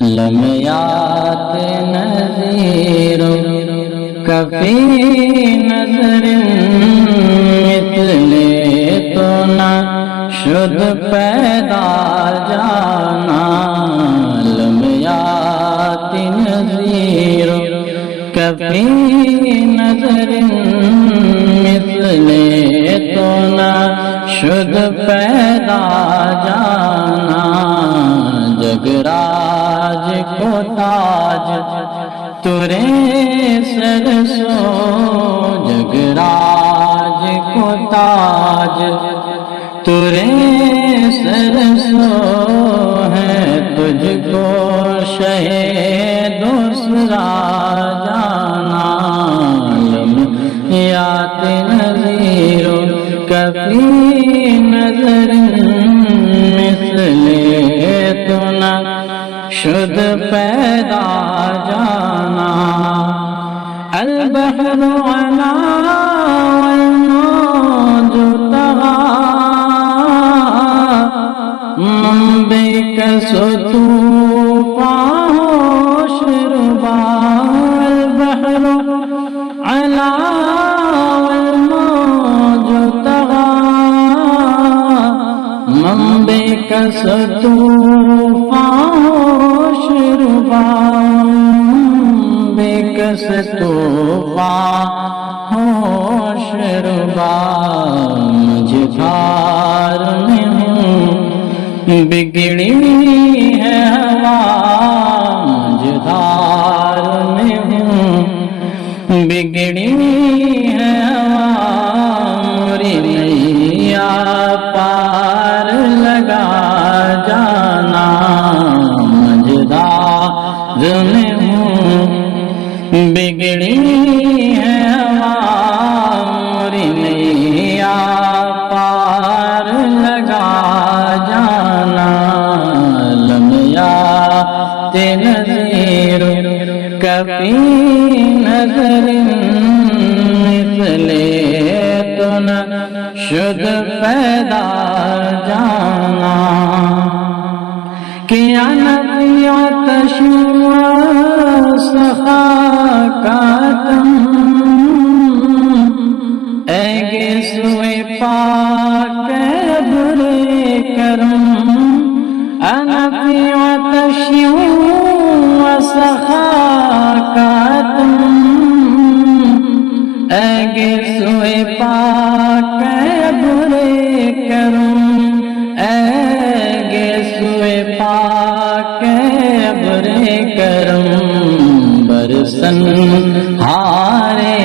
لمیات نذیر کفی نظر مثل تو نہ شد پیدا جانا لمیات نذیر کفی نظر مثل تو نہ شد پیدا جانا جگراج کو تاج ترے سر سو جگراج کو تاج ترے سر سو ہے تجھ کو شہ دوسرا جانا لمیات نذیر کفی نظر مثل تو نہ شد پیدا جانا البحر علا والموج طغى منبع طوفان شربا البحر علا والموج طغى منبع طوفان شربا بکس طوفان ہو شربا مجھار میں ہوں بگڑی ہے ہوا مجھار میں ہوں بگڑی ہے ہوا موری نیا پار لگا جانا مجھار میں ہوں بگڑی ہے ہوا موری نیا پار لگا جانا لمیات نذیر کفی نظر مثل تو نہ شد پیدا جانا کیا نفی آتش سخا کا تم اے گسوئے پاک برے کرم انفی آتش سخا کا تم اے گسوئے پاک برے کرم اے گسوئے پاک برے کرم برسن ہارے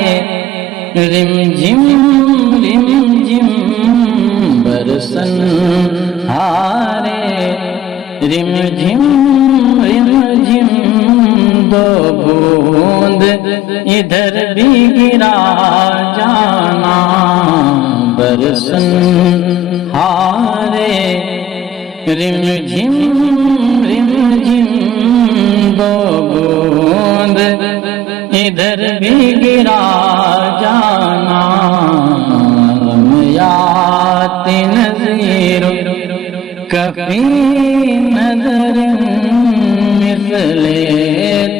رم جم برسن ہارے رم جم دو بوند ادھر بھی گرا جانا برسن ہارے رم جم دو بوند ادھر بھی گرا جانا لمیات نذیر کفی نظر مثل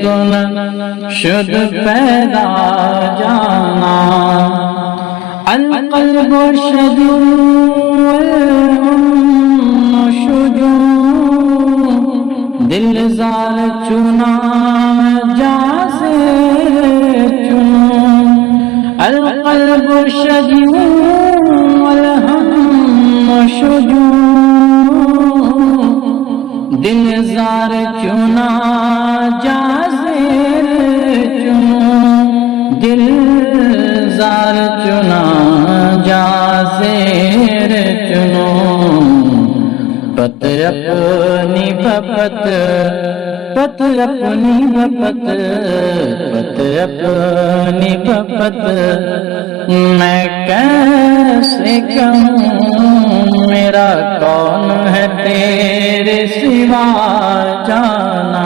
تو نہ شد پیدا جانا القلب شجوع والهم شجوع دل زار چنا جاسے چنو القلب شجوع والهم شجوع دل زار چنا جاسے چنو دل زار چنا جاسے چنو پت اپنی بپت پت اپنی بپت پت اپنی بپت میں کیسے کہوں میرا کون ہے تیرے سوا جانا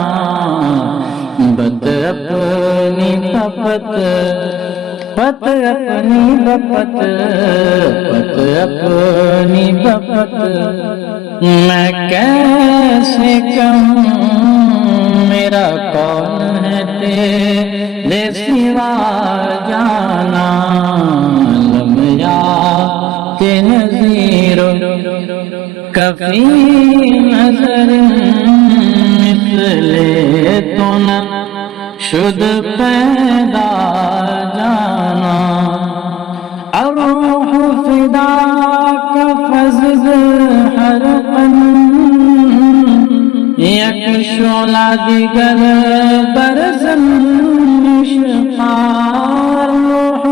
بت اپنی بپت پت اپنی بپت پت اپنی بپت میں کیسے کہوں کون ہے تیرے سوا جانا، لمیات نظیر کفی نظر مثل تو نہ شد پیدا جانا، الروح فداک فزد حرقا، یک شعلہ دیگر برزن مشقار، روح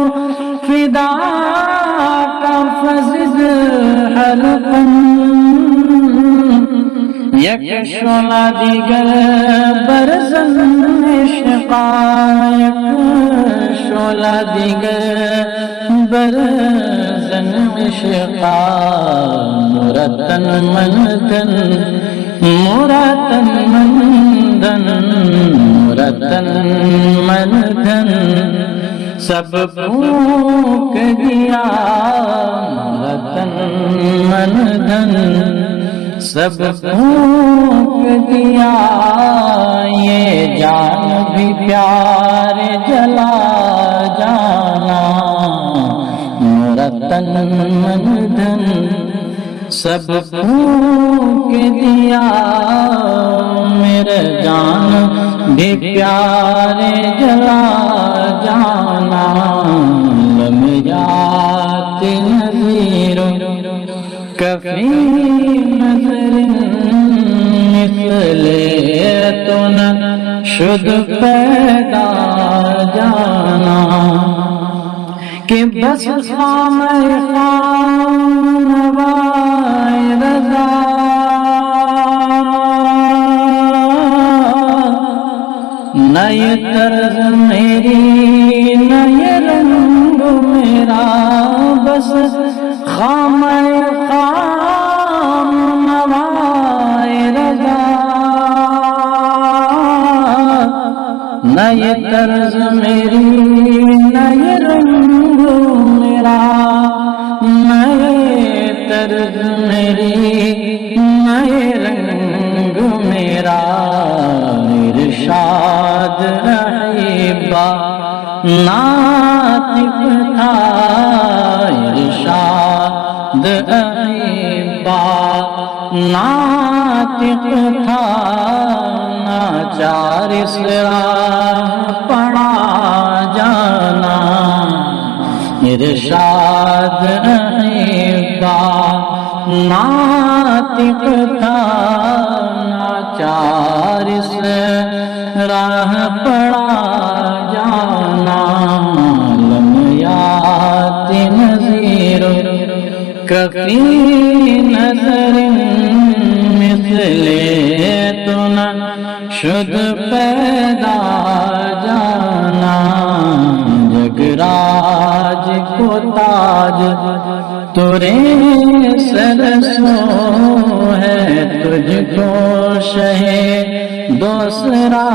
فداک فزد حرقا، یک شعلہ دیگر برزن مشقار، یک شعلہ دیگر برزن مشقار، مرتن مندن مرتن مندن مرتن مندن سب پھونک دیا، مرتن مندن سب پھونک دیا، یہ جان بھی پیار جلا جانا، مرتن مندن سب پھونک دیا، میرے جان بھی پیار جلا جانا، لمیات نظیر کفی نظر مثل تو نہ شد پیدا جانا، کہ بس خام خام نوائے رضا، نئے طرز میری نئے رنگ میرا، بس خام خام نوائے رضا، نئے طرز میری نئے رنگ میرا، نئے طرز میری نئے رنگ میرا، ارشاد احبا ناطق تھا، ارشاد احبا ناطق تھا، ناچار اس راہ پڑا جانا، ارشاد احبا ناطق تھا، ناچار اس راہ پڑا جانا، لمیات نظیر کفی نظر مثل تو نہ شد پیدا جانا، جگراج کو تاج تورے سر سو ہے، تجھ کو شہ دوسرا